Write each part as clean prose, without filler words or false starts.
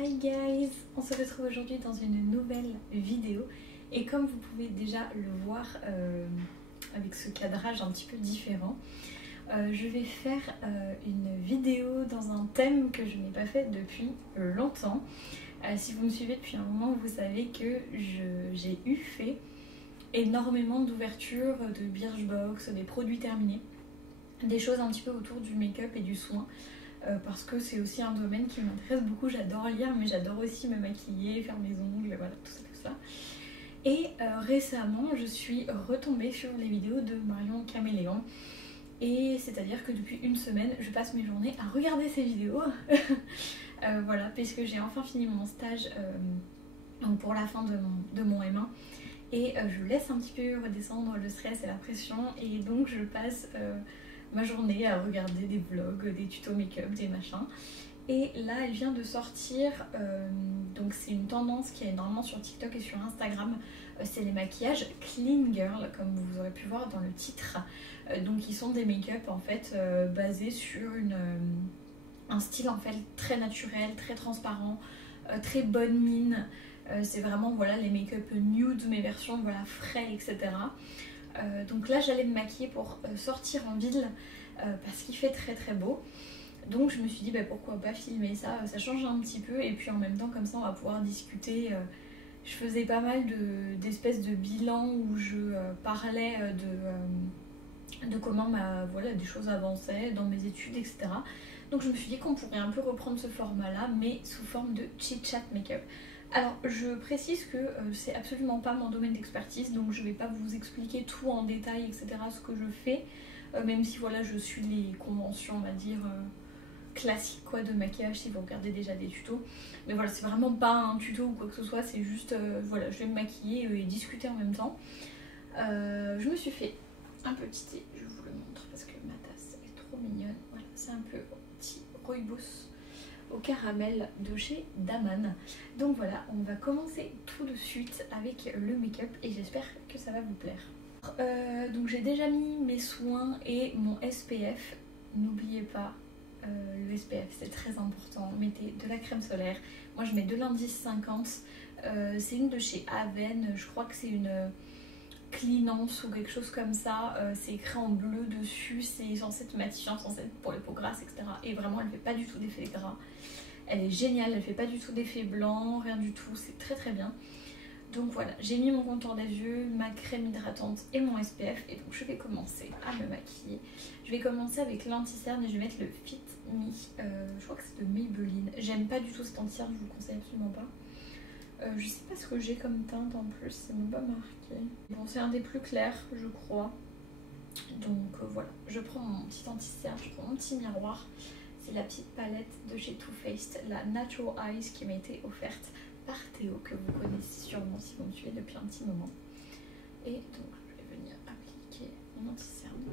Hi guys, on se retrouve aujourd'hui dans une nouvelle vidéo et comme vous pouvez déjà le voir avec ce cadrage un petit peu différent, je vais faire une vidéo dans un thème que je n'ai pas fait depuis longtemps. Si vous me suivez depuis un moment, vous savez que j'ai fait énormément d'ouvertures de Birchbox, des produits terminés, des choses un petit peu autour du make-up et du soin. Parce que c'est aussi un domaine qui m'intéresse beaucoup, j'adore lire mais j'adore aussi me maquiller, faire mes ongles, voilà tout ça. Et récemment je suis retombée sur les vidéos de Marion Caméléon et c'est-à-dire que depuis une semaine je passe mes journées à regarder ces vidéos voilà, puisque j'ai enfin fini mon stage pour la fin de mon M1 et je laisse un petit peu redescendre le stress et la pression et donc je passe ma journée à regarder des vlogs, des tutos make-up, des machins. Et là elle vient de sortir, donc c'est une tendance qui est énormément sur TikTok et sur Instagram, c'est les maquillages clean girl comme vous aurez pu voir dans le titre. Donc ils sont des make-up en fait basés sur un style en fait très naturel, très transparent, très bonne mine. C'est vraiment voilà les make-up nude mais version voilà frais etc. Donc là j'allais me maquiller pour sortir en ville parce qu'il fait très beau. Donc je me suis dit bah, pourquoi pas filmer ça, ça change un petit peu et puis en même temps comme ça on va pouvoir discuter. Je faisais pas mal d'espèces de bilans où je parlais de comment voilà, des choses avançaient dans mes études etc. Donc je me suis dit qu'on pourrait un peu reprendre ce format là mais sous forme de chit chat make-up. Alors je précise que c'est absolument pas mon domaine d'expertise donc je vais pas vous expliquer tout en détail etc ce que je fais même si voilà je suis les conventions on va dire classiques quoi de maquillage si vous regardez déjà des tutos mais voilà c'est vraiment pas un tuto ou quoi que ce soit c'est juste voilà je vais me maquiller et discuter en même temps. Je me suis fait un petit thé, je vous le montre parce que ma tasse est trop mignonne, voilà c'est un peu petit rooibos au caramel de chez Daman. Donc voilà, on va commencer tout de suite avec le make-up et j'espère que ça va vous plaire. Donc j'ai déjà mis mes soins et mon SPF. N'oubliez pas le SPF, c'est très important. Mettez de la crème solaire. Moi je mets de l'indice 50. C'est une de chez Aven, je crois que c'est une Cleanance ou quelque chose comme ça, c'est écrit en bleu dessus, c'est censé être matifiant, censé être pour les peaux grasses etc. Et vraiment elle fait pas du tout d'effet gras, elle est géniale, elle fait pas du tout d'effet blanc, rien du tout, c'est très bien. Donc voilà, j'ai mis mon contour des yeux, ma crème hydratante et mon SPF et donc je vais commencer à me maquiller. Je vais commencer avec l'anti-cerne et je vais mettre le Fit Me, je crois que c'est de Maybelline, j'aime pas du tout cet anti-cerne, je vous le conseille absolument pas. Je sais pas ce que j'ai comme teinte en plus, c'est même pas marqué. Bon, c'est un des plus clairs, je crois. Donc voilà, je prends mon petit anti-cerne, je prends mon petit miroir. C'est la petite palette de chez Too Faced, la Natural Eyes qui m'a été offerte par Théo, que vous connaissez sûrement si vous me suivez depuis un petit moment. Et donc je vais venir appliquer mon anti-cerne.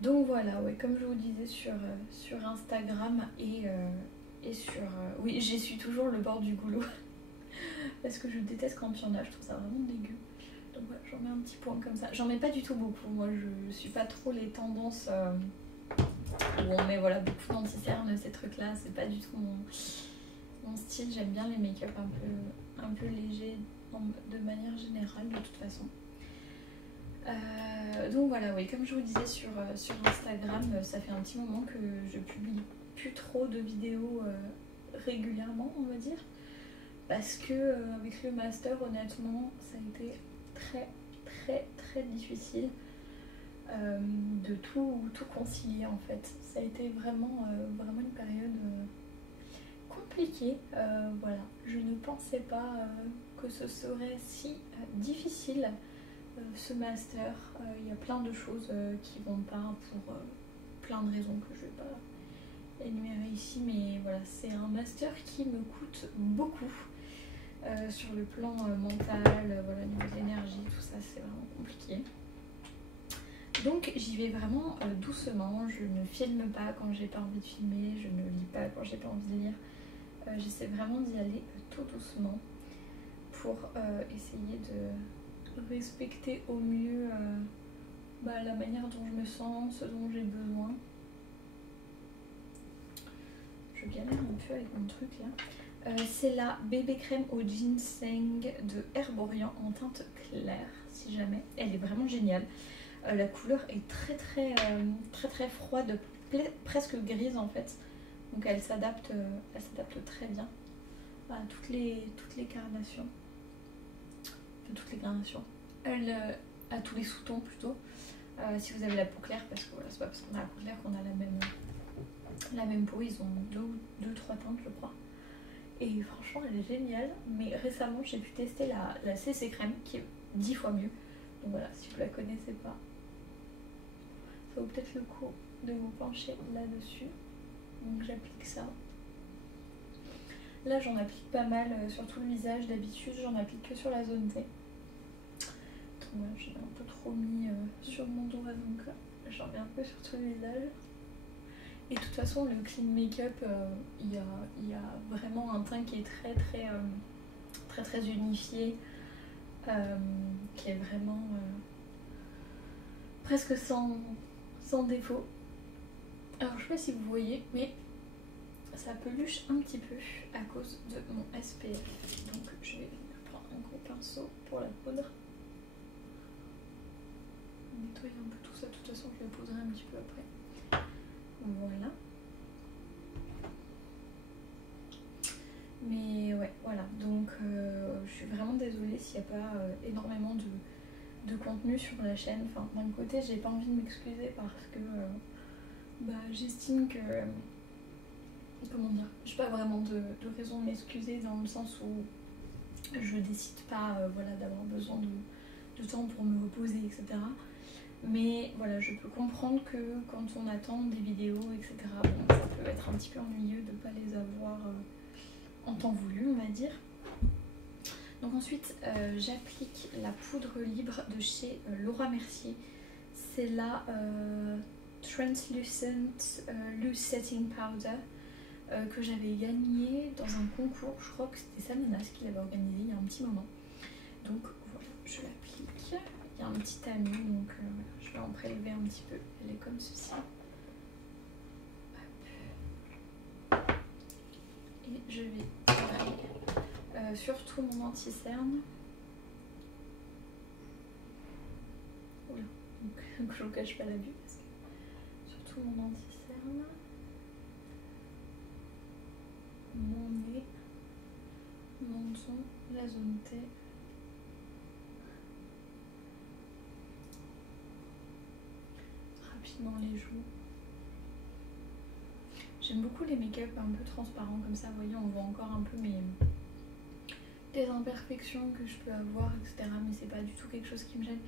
Donc voilà, ouais, comme je vous disais sur Instagram et sur... oui, j'essuie toujours le bord du goulot. Parce que je déteste quand il y en a, je trouve ça vraiment dégueu. Donc voilà, j'en mets un petit point comme ça. J'en mets pas du tout beaucoup, moi je suis pas trop les tendances où on met voilà, beaucoup d'anti-cerne, ces trucs là, c'est pas du tout mon style. J'aime bien les make-up un peu légers de manière générale de toute façon. Donc voilà, oui, comme je vous disais sur Instagram, ça fait un petit moment que je publie plus trop de vidéos régulièrement on va dire. Parce que avec le master honnêtement ça a été très difficile de tout concilier en fait. Ça a été vraiment une période compliquée. Voilà, je ne pensais pas que ce serait si difficile ce master. Il y a plein de choses qui vont pas pour plein de raisons que je vais pas énumérer ici, mais voilà, c'est un master qui me coûte beaucoup. Sur le plan mental, voilà, niveau de l'énergie, tout ça c'est vraiment compliqué. Donc j'y vais vraiment doucement, je ne filme pas quand j'ai pas envie de filmer, je ne lis pas quand j'ai pas envie de lire. J'essaie vraiment d'y aller tout doucement pour essayer de respecter au mieux la manière dont je me sens, ce dont j'ai besoin. Je galère un peu avec mon truc là. C'est la bébé crème au ginseng de Herborian en teinte claire, si jamais. Elle est vraiment géniale. La couleur est très froide, presque grise en fait. Donc elle s'adapte très bien à toutes les carnations. Enfin, toutes les carnations. À tous les sous-tons plutôt. Si vous avez la peau claire, parce que voilà, c'est pas parce qu'on a la peau claire qu'on a la même peau. Ils ont deux, trois teintes je crois. Et franchement elle est géniale. Mais récemment j'ai pu tester la CC crème qui est 10 fois mieux. Donc voilà, si vous la connaissez pas, ça vaut peut-être le coup de vous pencher là-dessus. Donc j'applique ça. Là j'en applique pas mal sur tout le visage. D'habitude j'en applique que sur la zone T. Donc voilà, j'en ai un peu trop mis sur mon doigt, donc j'en mets un peu sur tout le visage. Et de toute façon le clean make-up, il y a vraiment un teint qui est très unifié, qui est vraiment presque sans défaut. Alors je sais pas si vous voyez, mais ça peluche un petit peu à cause de mon SPF. Donc je vais prendre un gros pinceau pour la poudre. Nettoyer un peu tout ça, de toute façon je la poudrerai un petit peu après. Voilà. Mais ouais, voilà. Donc je suis vraiment désolée s'il n'y a pas énormément de contenu sur la chaîne. Enfin, d'un côté j'ai pas envie de m'excuser parce que j'estime que, comment dire, j'ai pas vraiment de raison de m'excuser dans le sens où je décide pas d'avoir besoin de temps pour me reposer, etc. Mais voilà, je peux comprendre que quand on attend des vidéos, etc., bon, ça peut être un petit peu ennuyeux de ne pas les avoir en temps voulu, on va dire. Donc ensuite, j'applique la poudre libre de chez Laura Mercier. C'est la Translucent Loose Setting Powder que j'avais gagné dans un concours. Je crois que c'était Saminas qui l'avait organisé il y a un petit moment. Donc voilà, je l'applique. Il y a un petit tamis, donc je vais en prélever un petit peu. Elle est comme ceci. Hop. Et je vais tirer sur tout mon anti-cerne. Oula, donc je ne vous cache pas la vue parce que sur tout mon anti-cerne, mon nez, mon menton, la zone T. Dans les joues. J'aime beaucoup les make-up un peu transparents comme ça, vous voyez, on voit encore un peu des imperfections que je peux avoir, etc. Mais c'est pas du tout quelque chose qui me gêne.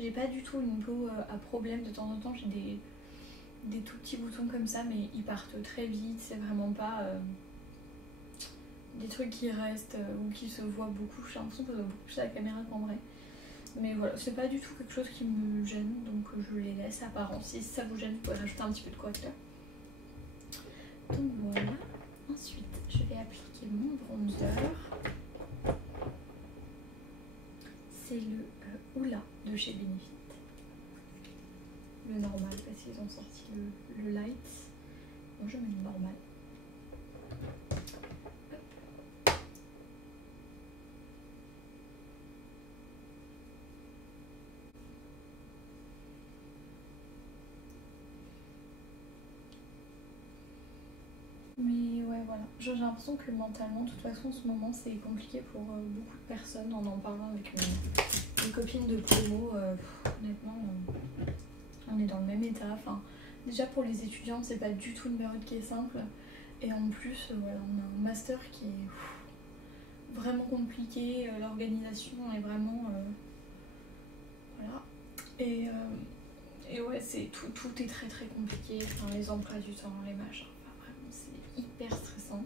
J'ai pas du tout une peau à problème. De temps en temps j'ai des tout petits boutons comme ça, mais ils partent très vite. C'est vraiment pas des trucs qui restent ou qui se voient beaucoup. J'ai l'impression que ça voit beaucoup plus à la caméra qu'en vrai. Mais voilà, c'est pas du tout quelque chose qui me gêne, donc je les laisse apparents. Si ça vous gêne, vous pouvez rajouter un petit peu de correcteur. Donc voilà. Ensuite, je vais appliquer mon bronzer. C'est le Oula de chez Benefit. Le normal, parce qu'ils ont sorti le light. Bon, je mets le normal. Mais ouais, voilà. J'ai l'impression que mentalement, de toute façon, en ce moment, c'est compliqué pour beaucoup de personnes. En parlant avec mes copines de promo, honnêtement, on est dans le même état. Enfin, déjà pour les étudiants, c'est pas du tout une période qui est simple. Et en plus, voilà, on a un master qui est vraiment compliqué. L'organisation est vraiment... voilà. Et ouais, tout est très compliqué. Enfin, les emplois du temps, les machins. Hyper stressant.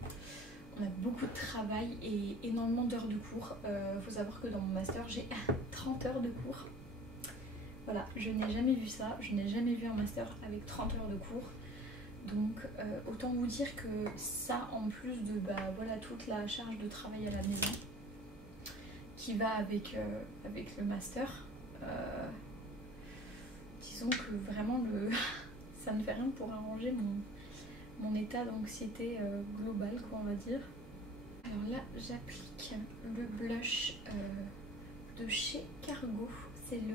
On a beaucoup de travail et énormément d'heures de cours. Faut savoir que dans mon master j'ai 30 heures de cours. Voilà, je n'ai jamais vu ça. Je n'ai jamais vu un master avec 30 heures de cours. Donc autant vous dire que ça, en plus de voilà, toute la charge de travail à la maison qui va avec le master, disons que vraiment ça ne fait rien pour arranger mon état d'anxiété global, quoi, on va dire. Alors là, j'applique le blush de chez Cargo. C'est le...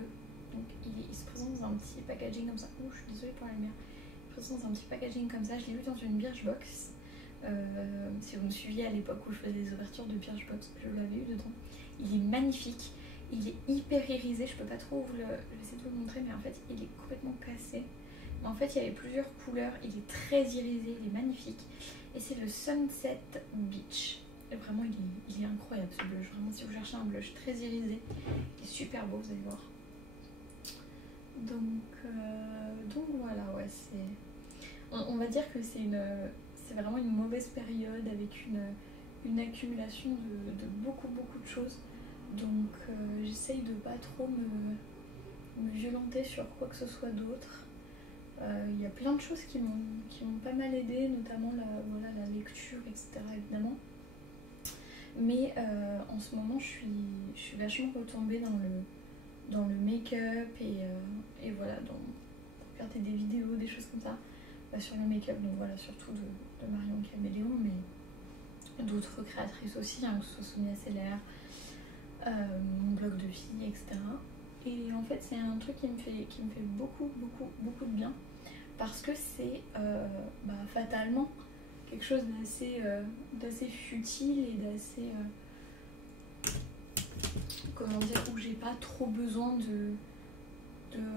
Donc il se présente dans un petit packaging comme ça. Oh, je suis désolée pour la lumière. Il se présente dans un petit packaging comme ça. Je l'ai vu dans une Birchbox. Si vous me suiviez à l'époque où je faisais des ouvertures de Birchbox, je l'avais eu dedans. Il est magnifique. Il est hyper irisé. Je peux pas trop vous le... Je vais essayer de vous le montrer, mais en fait, il est complètement cassé. Mais en fait, il y avait plusieurs couleurs. Il est très irisé. Il est magnifique. Et c'est le Sunset Beach. Et vraiment, il est incroyable ce blush. Vraiment, si vous cherchez un blush très irisé, il est super beau, vous allez voir. Donc voilà, ouais, c'est... On va dire que c'est vraiment une mauvaise période avec une accumulation de beaucoup de choses. Donc j'essaye de pas trop me violenter sur quoi que ce soit d'autre. Il y a plein de choses qui m'ont pas mal aidé, notamment la lecture, etc. évidemment. Mais en ce moment, je suis vachement retombée dans le make-up et voilà, pour regarder des vidéos, des choses comme ça sur le make-up. Donc voilà, surtout de Marion Caméléon, mais d'autres créatrices aussi, hein, que ce soit Sonia Seller, mon blog de filles, etc. Et en fait, c'est un truc qui me fait beaucoup de bien parce que c'est fatalement quelque chose d'assez futile et d'assez comment dire, où j'ai pas trop besoin de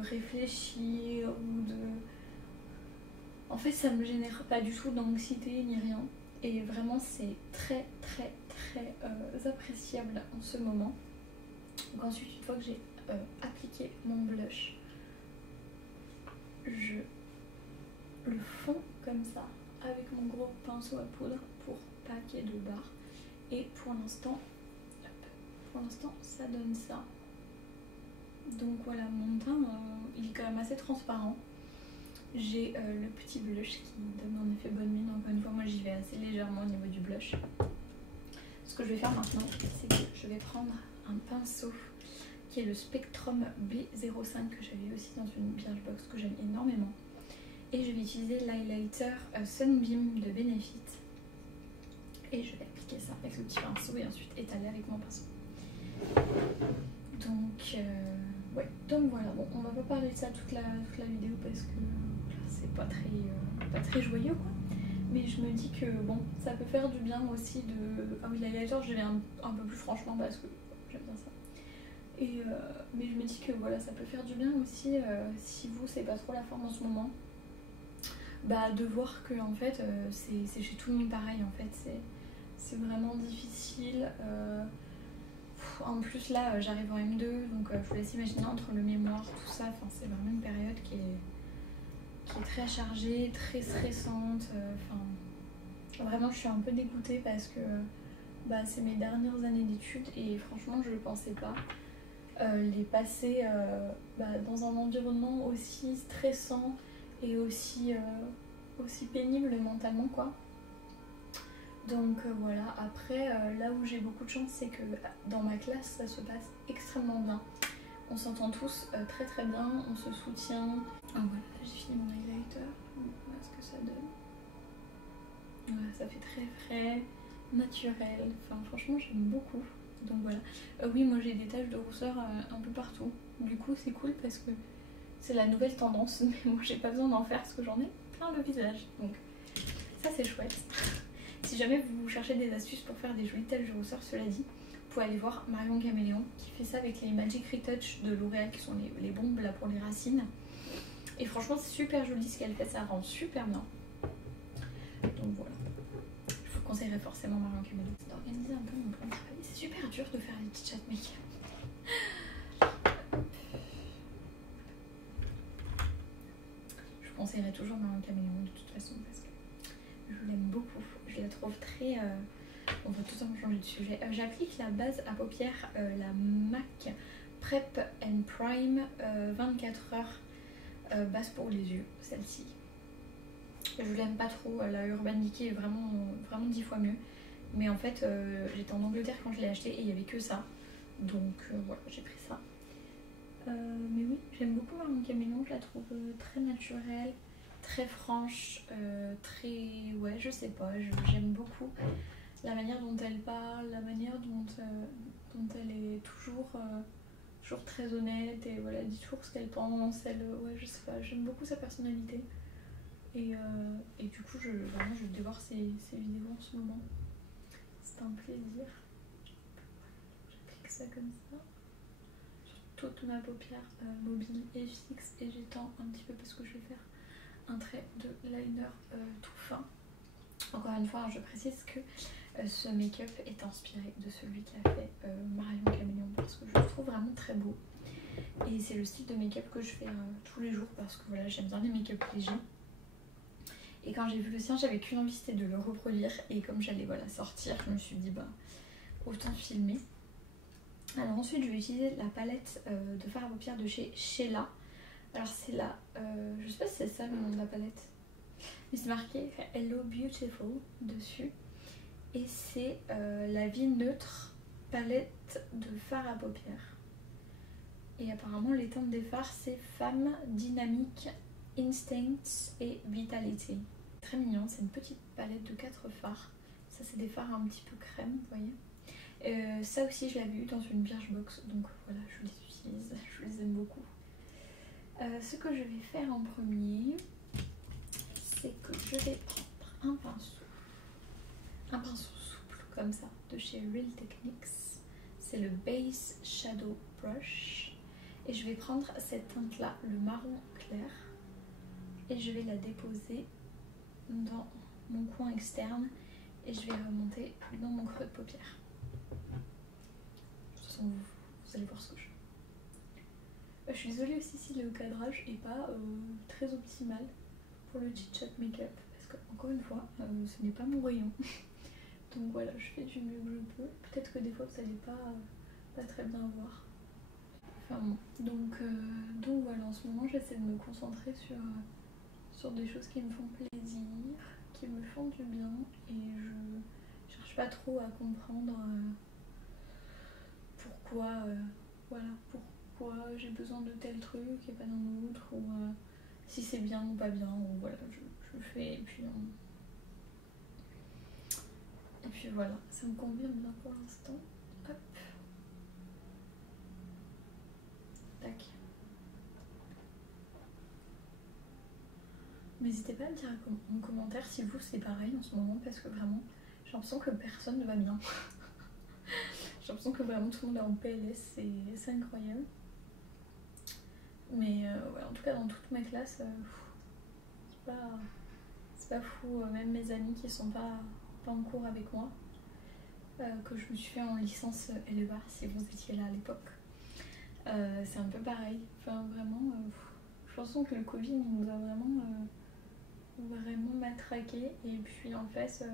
réfléchir ou de... En fait, ça me génère pas du tout d'anxiété ni rien. Et vraiment, c'est très appréciable en ce moment. Donc ensuite, une fois que j'ai appliqué mon blush, je le fonds comme ça avec mon gros pinceau à poudre pour pas qu'il y ait de barre. Et pour l'instant, ça donne ça. Donc voilà, mon teint, il est quand même assez transparent. J'ai le petit blush qui donne un effet bonne mine. Encore une fois, moi j'y vais assez légèrement au niveau du blush. Ce que je vais faire maintenant, c'est que je vais prendre un pinceau qui est le Spectrum B05 que j'avais aussi dans une Birchbox que j'aime énormément. Et je vais utiliser l'highlighter Sunbeam de Benefit. Et je vais appliquer ça avec le petit pinceau et ensuite étaler avec mon pinceau. Donc voilà, bon, on va pas parler de ça toute la vidéo parce que c'est pas très joyeux quoi. Mais je me dis que bon, ça peut faire du bien aussi de... Ah oui, l'highlighter je vais un peu plus franchement parce que j'aime bien ça. Mais je me dis que voilà, ça peut faire du bien aussi si vous c'est pas trop la forme en ce moment. De voir que en fait c'est chez tout le monde pareil en fait, c'est vraiment difficile. En plus là j'arrive en M2 donc je vous laisse imaginer entre le mémoire, tout ça, c'est vraiment une période qui est très chargée, très stressante. Vraiment je suis un peu dégoûtée parce que c'est mes dernières années d'études et franchement je ne pensais pas les passer dans un environnement aussi stressant et aussi pénible mentalement quoi. Donc voilà, après là où j'ai beaucoup de chance c'est que dans ma classe ça se passe extrêmement bien. On s'entend tous très bien, on se soutient. Ah voilà, j'ai fini mon highlighter, voilà ce que ça donne. Voilà, ça fait très frais, naturel, franchement j'aime beaucoup. Donc voilà, oui moi j'ai des taches de rousseur un peu partout. Du coup c'est cool parce que c'est la nouvelle tendance, mais moi j'ai pas besoin d'en faire parce que j'en ai plein le visage. Donc ça c'est chouette. Si jamais vous cherchez des astuces pour faire des jolies taches de rousseur, cela dit, vous pouvez aller voir Marion Caméléon qui fait ça avec les Magic Retouch de L'Oréal qui sont les bombes là pour les racines. Et franchement c'est super joli ce qu'elle fait, ça rend super bien. Donc voilà, je vous conseillerais forcément Marion Caméléon. C'est d'organiser un peu mon plan de travail. C'est super dur de faire les petits chat make-up. Je vous conseillerais toujours Marion Caméléon de toute façon parce que je l'aime beaucoup, je la trouve très... On va totalement changer de sujet. J'applique la base à paupières, la MAC Prep and Prime 24 heures base pour les yeux, celle-ci. Je l'aime pas trop, la Urban Decay est vraiment 10 fois mieux. Mais en fait, j'étais en Angleterre quand je l'ai acheté et il n'y avait que ça. Donc voilà, j'ai pris ça. Mais oui, j'aime beaucoup Marion Caméléon, je la trouve très naturelle, très franche, très... ouais, je sais pas, j'aime beaucoup la manière dont elle parle, la manière dont elle est toujours très honnête et voilà, elle dit toujours ce qu'elle pense, ouais, je sais pas, j'aime beaucoup sa personnalité. Et du coup, vraiment, je dévore ses vidéos en ce moment. C'est un plaisir. J'applique ça comme ça. Sur toute ma paupière mobile et fixe. Et j'étends un petit peu parce que je vais faire un trait de liner tout fin. Encore une fois, je précise que ce make-up est inspiré de celui qu'a fait Marion Caméléon parce que je le trouve vraiment très beau. Et c'est le style de make-up que je fais tous les jours parce que voilà, j'aime bien les make-up légers. Et quand j'ai vu le sien, j'avais qu'une envie, c'était de le reproduire. Et comme j'allais voilà, sortir, je me suis dit bah autant filmer. Alors ensuite, je vais utiliser la palette de fard à paupières de chez Sheila. Alors c'est là, je sais pas si c'est ça le nom de la palette, mais c'est marqué Hello Beautiful dessus. Et c'est la vie neutre palette de fard à paupières. Et apparemment les teintes des fards c'est Femme, Dynamique, Instincts et Vitality. Très mignon, c'est une petite palette de 4 fards. Ça c'est des fards un petit peu crème, vous voyez. Ça aussi je l'avais eu dans une Birchbox, donc voilà, je les utilise, je les aime beaucoup. Ce que je vais faire en premier, c'est que je vais prendre un pinceau souple comme ça de chez Real Techniques. C'est le Base Shadow Brush et je vais prendre cette teinte là, le marron clair, et je vais la déposer dans mon coin externe et je vais remonter dans mon creux de paupière. De toute façon vous allez voir ce que je fais. Je suis désolée aussi si le cadrage est pas très optimal pour le chit chat make-up parce que encore une fois ce n'est pas mon rayon. Donc voilà, je fais du mieux que je peux. Peut-être que des fois vous n'allez pas très bien voir. Enfin bon, donc voilà, en ce moment j'essaie de me concentrer sur des choses qui me font plaisir, qui me font du bien, et je cherche pas trop à comprendre pourquoi j'ai besoin de tel truc et pas d'un autre, ou si c'est bien ou pas bien, ou voilà, je fais et puis voilà, ça me convient bien pour l'instant. Hop. Tac. N'hésitez pas à me dire en commentaire si vous c'est pareil en ce moment, parce que vraiment j'ai l'impression que personne ne va bien. J'ai l'impression que vraiment tout le monde est en PLS, c'est incroyable. Mais ouais, en tout cas dans toute ma classe, c'est pas fou, même mes amis qui sont pas en cours avec moi, que je me suis fait en licence LEA, si vous étiez là à l'époque. C'est un peu pareil, enfin vraiment, je pense que le Covid il nous a vraiment matraqué, et puis en fait,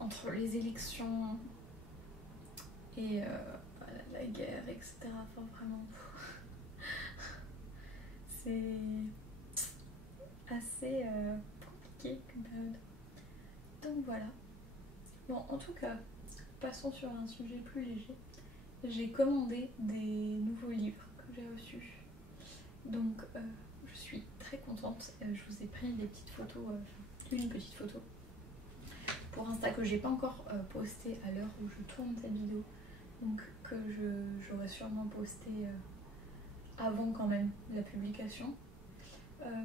entre les élections et la guerre, etc., enfin vraiment, c'est assez compliqué comme période. Donc voilà. Bon, en tout cas, passons sur un sujet plus léger. J'ai commandé des nouveaux livres que j'ai reçus. Donc je suis très contente. Je vous ai pris des petites photos, une petite photo pour Insta que j'ai pas encore posté à l'heure où je tourne cette vidéo. Donc que j'aurais sûrement posté avant quand même la publication.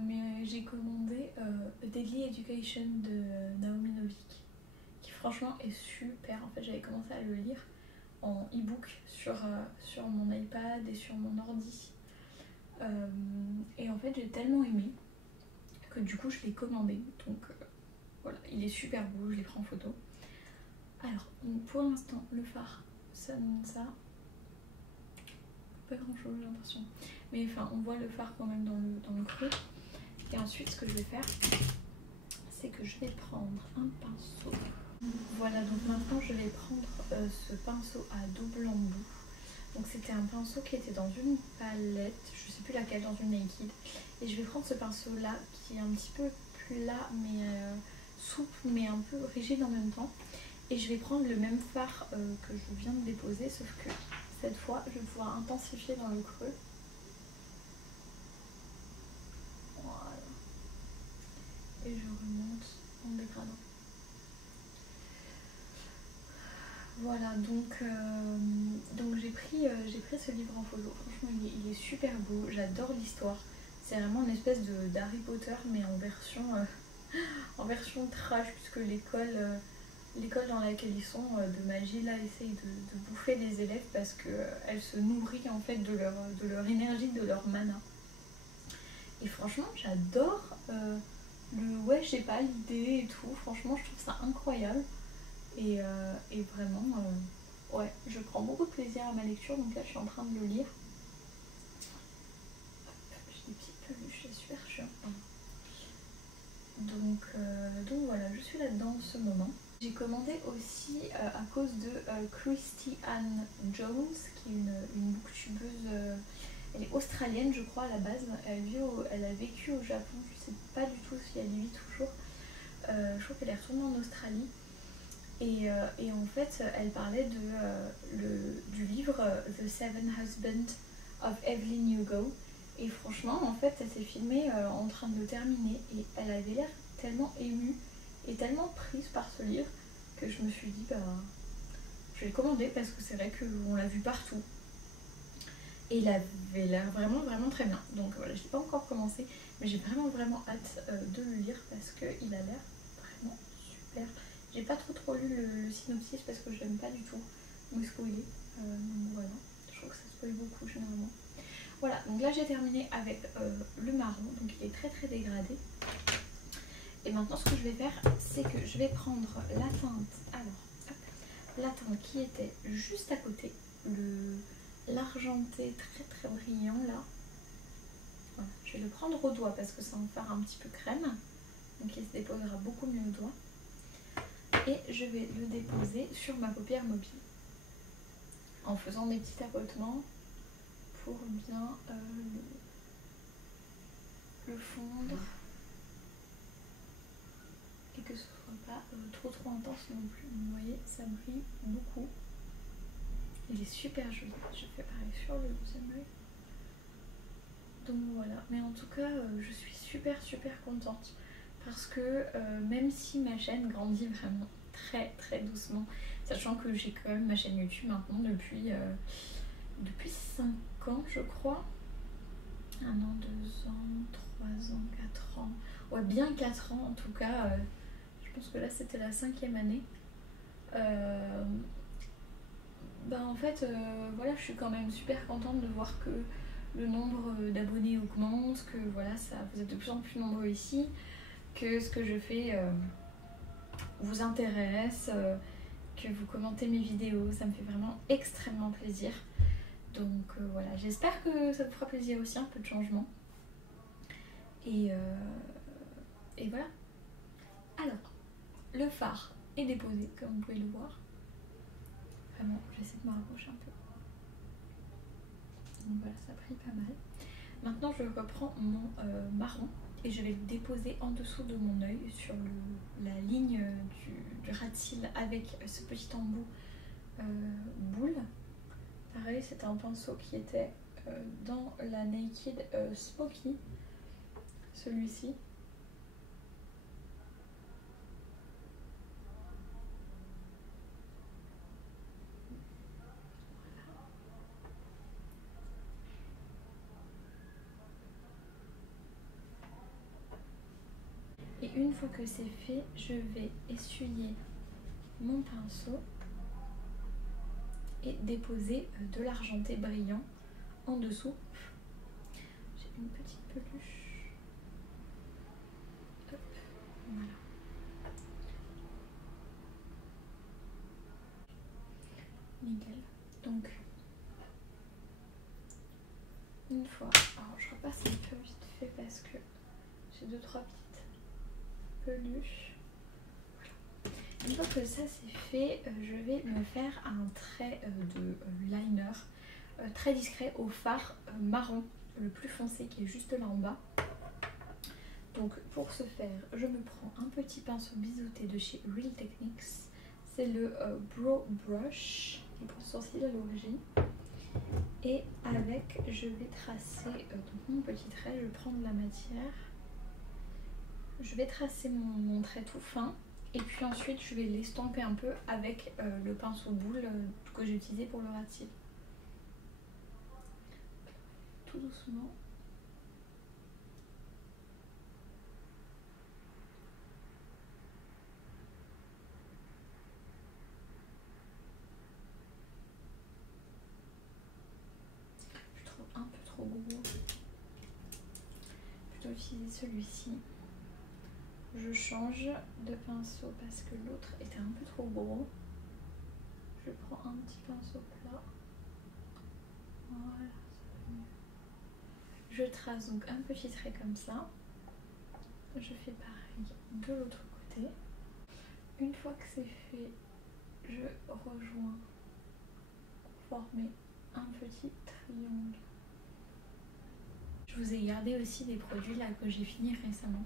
Mais j'ai commandé Deadly Education de Naomi Novik, qui franchement est super. En fait j'avais commencé à le lire en e-book sur mon iPad et sur mon ordi. Et en fait j'ai tellement aimé que du coup je l'ai commandé. Donc voilà, il est super beau, je l'ai pris en photo. Alors pour l'instant le fard ça donne ça. Pas grand chose j'ai l'impression. Mais enfin on voit le fard quand même dans le creux. Et ensuite ce que je vais faire, c'est que je vais prendre un pinceau. Voilà, donc maintenant je vais prendre ce pinceau à double embout. Donc c'était un pinceau qui était dans une palette, je sais plus laquelle, dans une Naked. Et je vais prendre ce pinceau là qui est un petit peu plat mais souple mais un peu rigide en même temps. Et je vais prendre le même fard que je viens de déposer, sauf que cette fois je vais pouvoir intensifier dans le creux. Voilà. Voilà, donc j'ai pris ce livre en photo. Franchement, il est super beau. J'adore l'histoire. C'est vraiment une espèce d'Harry Potter, mais en version trash, puisque l'école dans laquelle ils sont de magie là essaye de bouffer les élèves parce qu'elle se nourrit en fait de leur énergie, de leur mana. Et franchement, j'adore ouais, je sais pas, l'idée et tout. Franchement, je trouve ça incroyable. Et vraiment, ouais, je prends beaucoup de plaisir à ma lecture. Donc là, je suis en train de le lire. J'ai des petites peluches, c'est super chiant. Donc voilà, je suis là-dedans en ce moment. J'ai commandé aussi à cause de Christy Ann Jones, qui est une booktubeuse. Elle est australienne, je crois, à la base. Elle a vécu au Japon. Je sais pas du tout si elle y vit toujours. Je crois qu'elle est retournée en Australie. Et en fait, elle parlait du livre The Seven Husbands of Evelyn Hugo. Et franchement, en fait, elle s'est filmée en train de le terminer. Et elle avait l'air tellement émue et tellement prise par ce livre que je me suis dit, je vais le commander parce que c'est vrai qu'on l'a vu partout. Et il avait l'air vraiment, vraiment très bien. Donc voilà, je n'ai pas encore commencé, mais j'ai vraiment, vraiment hâte de le lire parce qu'il a l'air vraiment super. J'ai pas trop lu le synopsis parce que j'aime pas du tout me spoiler. Donc voilà, je trouve que ça spoil beaucoup généralement. Voilà, donc là j'ai terminé avec le marron, donc il est très très dégradé. Et maintenant ce que je vais faire, c'est que je vais prendre la teinte, alors, hop, la teinte qui était juste à côté, l'argenté très très brillant là. Voilà, je vais le prendre au doigt parce que ça va me faire un petit peu crème, donc il se déposera beaucoup mieux au doigt. Et je vais le déposer sur ma paupière mobile en faisant des petits tapotements pour bien le fondre et que ce soit pas trop intense non plus. Vous voyez, ça brille beaucoup. Il est super joli. Je fais pareil sur le deuxième œil. Donc voilà, mais en tout cas je suis super contente parce que même si ma chaîne grandit vraiment très doucement, sachant que j'ai quand même ma chaîne YouTube maintenant depuis 5 ans je crois, 1 an, 2 ans, 3 ans, 4 ans, ouais bien 4 ans en tout cas, je pense que là c'était la 5e année. En fait voilà, je suis quand même super contente de voir que le nombre d'abonnés augmente, que voilà, vous êtes de plus en plus nombreux ici, que ce que je fais vous intéresse, que vous commentez mes vidéos, ça me fait vraiment extrêmement plaisir. Donc voilà, j'espère que ça vous fera plaisir aussi, un peu de changement. Et voilà. Alors, le fard est déposé, comme vous pouvez le voir. Vraiment, j'essaie de me rapprocher un peu. Donc voilà, ça brille pas mal. Maintenant, je reprends mon marron et je vais le déposer en dessous de mon œil sur la ligne du ras de cils avec ce petit embout boule. Pareil, c'était un pinceau qui était dans la Naked Smoky, celui-ci. Et une fois que c'est fait, je vais essuyer mon pinceau et déposer de l'argenté brillant en dessous. J'ai une petite peluche. Hop, voilà. Nickel. Donc, une fois, alors je repasse un peu vite fait parce que j'ai 2-3 petites peluches. Voilà. Une fois que ça c'est fait, je vais me faire un trait de liner très discret au fard marron, le plus foncé qui est juste là en bas. Donc pour ce faire, je me prends un petit pinceau biseauté de chez Real Techniques. C'est le Brow Brush qui est pour sourcils à l'origine. Et avec, je vais tracer donc mon petit trait, je vais prendre la matière. Je vais tracer mon trait tout fin Et puis ensuite je vais l'estomper un peu avec le pinceau boule que j'ai utilisé pour le ras de cils. Tout doucement. Je trouve un peu trop gros. Plutôt utiliser celui-ci. Je change de pinceau parce que l'autre était un peu trop gros. Je prends un petit pinceau plat. Voilà. Je trace donc un petit trait comme ça. Je fais pareil de l'autre côté. Une fois que c'est fait, je rejoins pour former un petit triangle. Je vous ai gardé aussi des produits là que j'ai fini récemment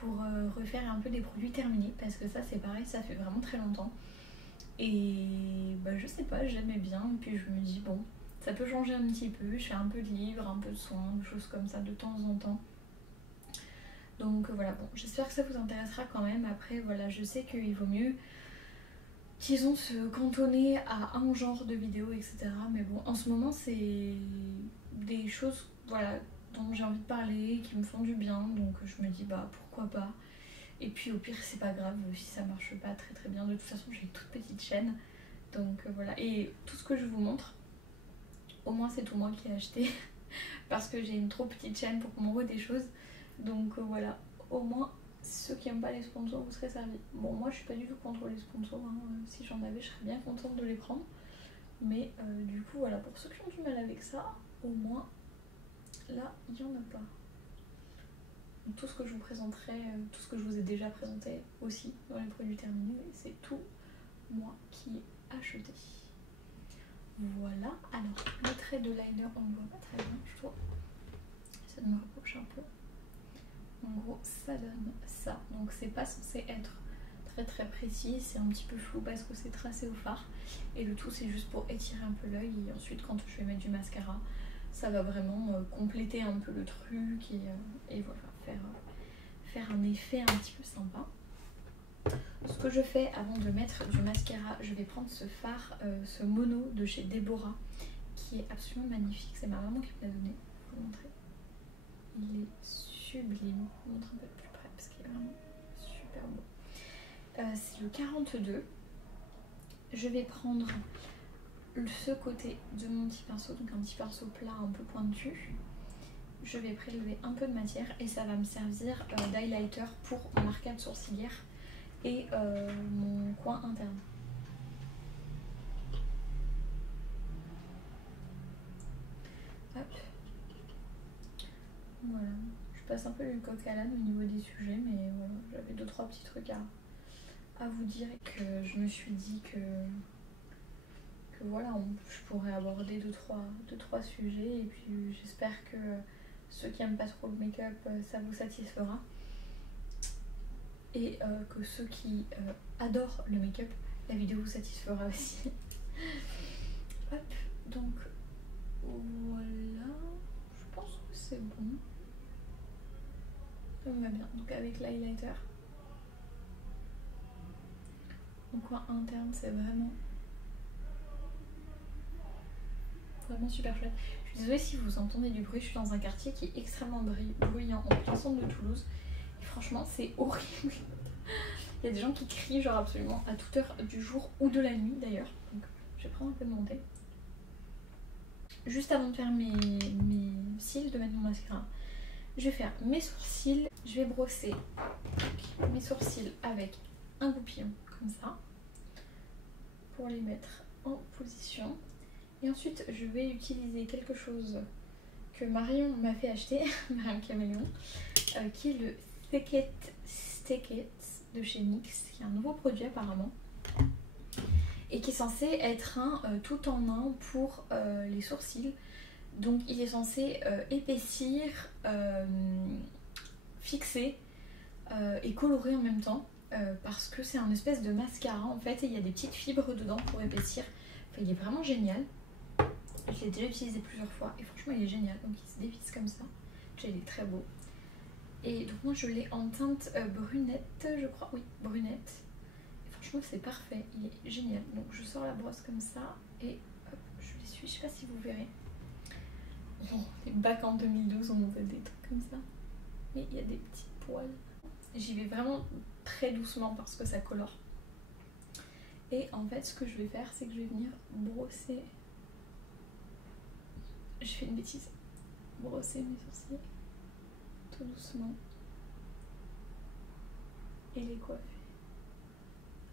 pour refaire un peu des produits terminés parce que ça c'est pareil, ça fait vraiment très longtemps et bah, je sais pas, j'aimais bien et puis je me dis bon, ça peut changer un petit peu, je fais un peu de livres, un peu de soins, des choses comme ça de temps en temps. Donc voilà, bon, j'espère que ça vous intéressera quand même. Après voilà, je sais qu'il vaut mieux disons se cantonner à un genre de vidéo, etc. Mais bon, en ce moment c'est des choses voilà dont j'ai envie de parler, qui me font du bien, donc je me dis bah pourquoi pas. Et puis au pire c'est pas grave si ça marche pas très bien, de toute façon j'ai une toute petite chaîne, donc voilà. Et tout ce que je vous montre, au moins c'est tout moi qui ai acheté parce que j'ai une trop petite chaîne pour qu'on m'envoie des choses, donc voilà, au moins ceux qui aiment pas les sponsors vous serez servis. Bon, moi je suis pas du tout contre les sponsors, hein. Si j'en avais je serais bien contente de les prendre, mais du coup voilà, pour ceux qui ont du mal avec ça, au moins là il y en a pas. Donc, tout ce que je vous présenterai, tout ce que je vous ai déjà présenté aussi dans les produits terminés, c'est tout moi qui ai acheté. Voilà, alors le trait de liner on ne voit pas très bien je trouve, ça me rapproche un peu. En gros ça donne ça, donc c'est pas censé être très précis, c'est un petit peu flou parce que c'est tracé au fard et le tout c'est juste pour étirer un peu l'œil et ensuite quand je vais mettre du mascara ça va vraiment compléter un peu le truc et voilà, faire un effet un petit peu sympa. Ce que je fais avant de mettre du mascara, je vais prendre ce fard, ce mono de chez Deborah qui est absolument magnifique, c'est ma maman qui me l'a donné, je vais vous montrer. Il est sublime, je vous montre un peu plus près parce qu'il est vraiment super beau. C'est le 42. Je vais prendre ce côté de mon petit pinceau, donc un petit pinceau plat un peu pointu. Je vais prélever un peu de matière et ça va me servir d'highlighter pour mon arcade sourcilière et mon coin interne. Hop. Voilà. Je passe un peu le coq à l'âne au niveau des sujets, mais voilà, j'avais 2-3 petits trucs à vous dire que je me suis dit que voilà, je pourrais aborder 2-3 sujets et puis j'espère que ceux qui n'aiment pas trop le make-up, ça vous satisfera. Et que ceux qui adorent le make-up, la vidéo vous satisfera aussi. Hop, donc voilà, je pense que c'est bon. Ça me va bien, donc avec l'highlighter. Mon coin interne, c'est vraiment super chouette. Je suis désolée si vous entendez du bruit, je suis dans un quartier qui est extrêmement bruyant en plein centre de Toulouse. Et franchement, c'est horrible. Il y a des gens qui crient genre absolument à toute heure du jour ou de la nuit d'ailleurs. Donc je vais prendre un peu de mon thé. Juste avant de faire mes cils, de mettre mon mascara, je vais faire mes sourcils. Je vais brosser mes sourcils avec un goupillon comme ça pour les mettre en position. Et ensuite je vais utiliser quelque chose que Marion m'a fait acheter, Marion Caméléon, qui est le Stake It de chez NYX, qui est un nouveau produit apparemment et qui est censé être un tout en un pour les sourcils. Donc il est censé épaissir, fixer et colorer en même temps parce que c'est un espèce de mascara en fait et il y a des petites fibres dedans pour épaissir. Enfin, il est vraiment génial. Je l'ai déjà utilisé plusieurs fois et franchement il est génial. Donc il se dévisse comme ça. Déjà il est très beau. Et donc moi je l'ai en teinte brunette, je crois, oui, brunette. Et franchement c'est parfait, il est génial. Donc je sors la brosse comme ça et hop, je l'essuie, je sais pas si vous verrez. Bon, les bacs en 2012 on faisait des trucs comme ça. Mais il y a des petits poils. J'y vais vraiment très doucement parce que ça colore. Et en fait ce que je vais faire c'est que je vais venir brosser. Je fais une bêtise. Brosser mes sourcils tout doucement et les coiffer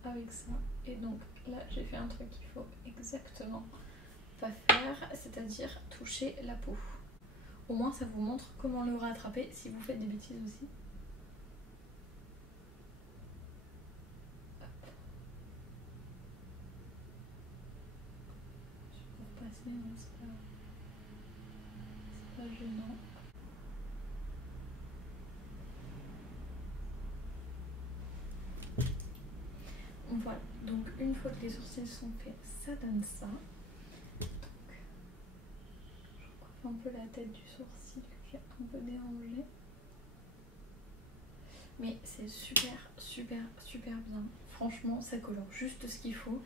avec ça. Et donc là j'ai fait un truc qu'il faut exactement pas faire, c'est-à-dire toucher la peau. Au moins ça vous montre comment le rattraper si vous faites des bêtises aussi. Hop. Pour passer, c'est pas gênant. Voilà, donc une fois que les sourcils sont faits, ça donne ça. Donc, je coupe un peu la tête du sourcil qui est un peu dérangé. Mais c'est super, super, super bien. Franchement, ça colore juste ce qu'il faut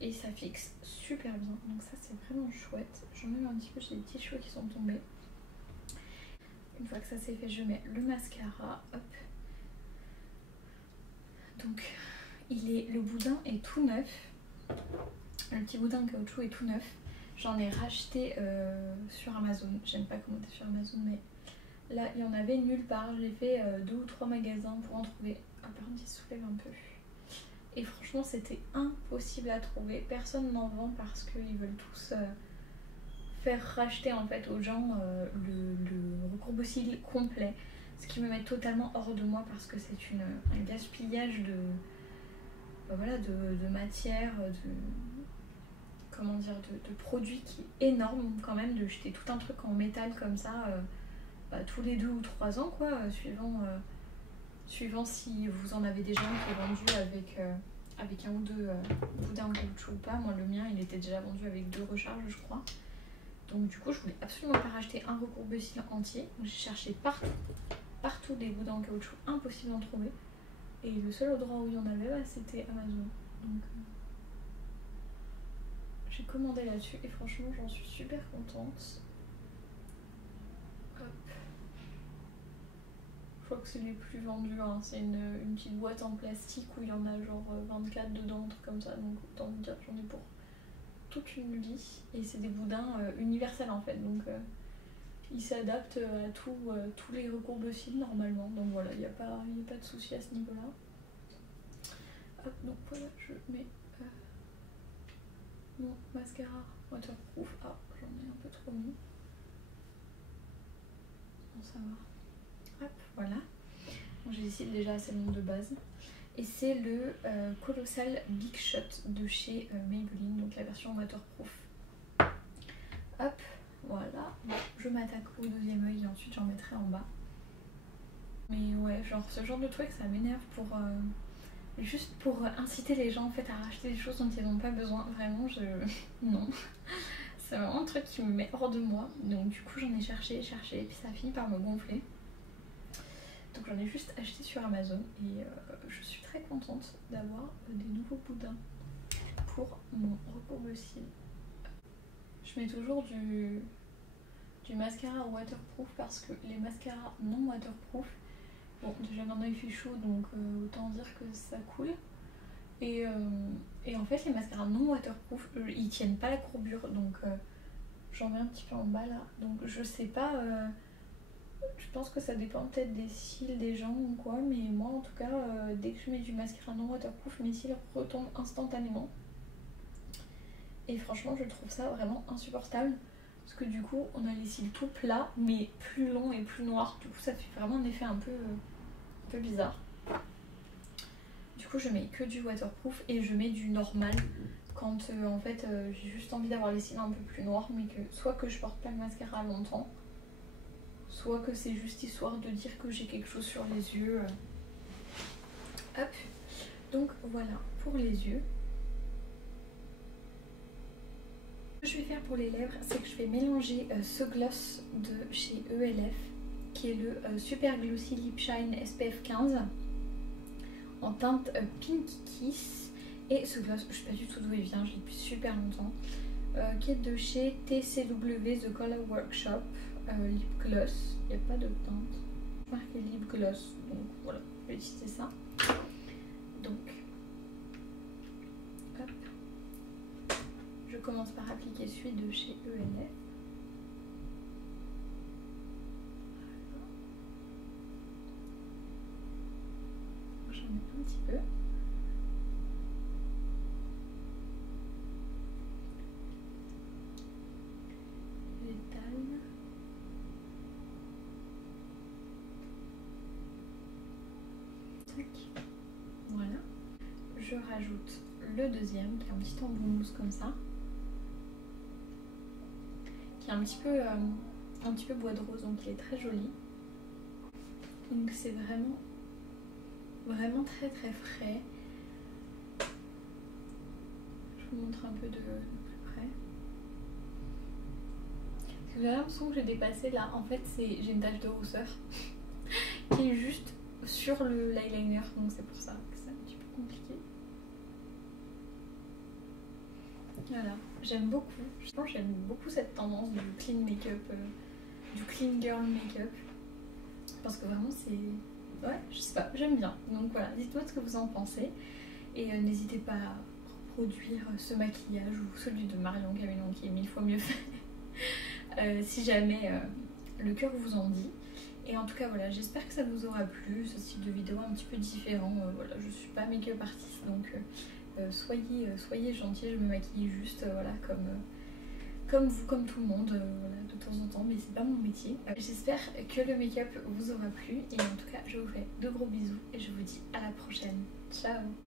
et ça fixe super bien. Donc ça, c'est vraiment chouette. J'en mets un petit peu, j'ai des petits cheveux qui sont tombés. Une fois que ça c'est fait, je mets le mascara. Hop. Donc... le boudin est tout neuf, le petit boudin de caoutchouc est tout neuf. J'en ai racheté sur Amazon, j'aime pas commander sur Amazon mais là il y en avait nulle part. J'ai fait 2 ou 3 magasins pour en trouver. Ah, par contre il se soulève un peu. Et franchement c'était impossible à trouver, personne n'en vend parce qu'ils veulent tous faire racheter en fait aux gens le recourbe-cils complet. Ce qui me met totalement hors de moi parce que c'est un gaspillage voilà, de matière, de produits qui est énorme quand même, de jeter tout un truc en métal comme ça tous les 2 ou 3 ans quoi, suivant si vous en avez déjà un qui est vendu avec 1 ou 2 boudins de caoutchouc ou pas. Moi le mien il était déjà vendu avec 2 recharges je crois. Donc du coup je voulais absolument pas racheter un recourbe-cils entier. J'ai cherché partout des boudins en caoutchouc, impossible d'en trouver. Et le seul endroit où il y en avait, c'était Amazon. Donc j'ai commandé là-dessus et franchement j'en suis super contente. Hop. Je crois que c'est les plus vendus, hein. C'est une petite boîte en plastique où il y en a genre 24 dedans, un truc comme ça. Donc autant vous dire que j'en ai pour toute une vie. Et c'est des boudins universels en fait. Donc ils s'adaptent à tous les recourbe-cils normalement. Donc voilà, il n'y a pas de souci à ce niveau-là. Hop, donc voilà, je mets mon mascara waterproof. Ah, j'en ai un peu trop mis. Bon, ça va. Hop, voilà. Donc, j'ai décidé déjà, c'est le nom de base. Et c'est le Colossal Big Shot de chez Maybelline, donc la version waterproof. Hop, voilà. Bon, je m'attaque au 2e œil et ensuite j'en mettrai en bas. Mais ouais, genre ce genre de truc, ça m'énerve juste pour inciter les gens en fait à racheter des choses dont ils n'ont pas besoin. Vraiment, non. C'est vraiment un truc qui me met hors de moi. Donc du coup j'en ai cherché, et puis ça a fini par me gonfler. Donc j'en ai juste acheté sur Amazon et je suis très contente d'avoir des nouveaux boudins pour mon recourbe-cils. Je mets toujours du mascara waterproof parce que les mascaras non waterproof, bon déjà maintenant il fait chaud donc autant dire que ça coule. Et en fait les mascaras non waterproof ils tiennent pas la courbure, donc j'en mets un petit peu en bas là. Donc je sais pas, je pense que ça dépend peut-être des cils des gens ou quoi, mais moi en tout cas dès que je mets du mascara non waterproof mes cils retombent instantanément. Et franchement je trouve ça vraiment insupportable. Parce que du coup on a les cils tout plats mais plus longs et plus noirs. Du coup ça fait vraiment un effet un peu bizarre. Du coup je mets que du waterproof et je mets du normal quand en fait j'ai juste envie d'avoir les cils un peu plus noirs, mais que soit que je porte pas le mascara longtemps, soit que c'est juste histoire de dire que j'ai quelque chose sur les yeux. Hop, donc voilà pour les yeux. Ce que je vais faire pour les lèvres, c'est que je vais mélanger ce gloss de chez ELF qui est le Super Glossy Lip Shine SPF 15 en teinte Pink Kiss. Et ce gloss, je sais pas du tout d'où il vient, je l'ai depuis super longtemps, qui est de chez TCW The Color Workshop, lip gloss. Il n'y a pas de teinte marqué lip gloss, donc voilà, je vais utiliser ça. Donc hop, je commence par appliquer celui de chez ENF. J'en ai un petit peu. J'étale. Tac. Voilà. Je rajoute le deuxième qui est un petit embout mousse comme ça, qui est un petit peu bois de rose, donc il est très joli. Donc c'est vraiment très très frais. Je vous montre un peu de plus près. J'ai l'impression que j'ai dépassé là. En fait, j'ai une tache de rousseur qui est juste sur l'eyeliner, donc c'est pour ça que c'est un petit peu compliqué. Voilà, j'aime beaucoup. Je pense que j'aime beaucoup cette tendance du clean make-up, du clean girl make-up, parce que vraiment c'est... Ouais, je sais pas, j'aime bien. Donc voilà, dites-moi ce que vous en pensez. Et n'hésitez pas à reproduire ce maquillage ou celui de Marion Camillon qui est 1000 fois mieux fait. Si jamais le cœur vous en dit. Et en tout cas voilà, j'espère que ça vous aura plu, ce style de vidéo un petit peu différent. Voilà, je suis pas make-up artiste, donc soyez gentils, je me maquille juste voilà, comme vous, comme tout le monde, voilà, de temps en temps, mais c'est pas mon métier. J'espère que le make-up vous aura plu, et en tout cas je vous fais de gros bisous et je vous dis à la prochaine. Ciao!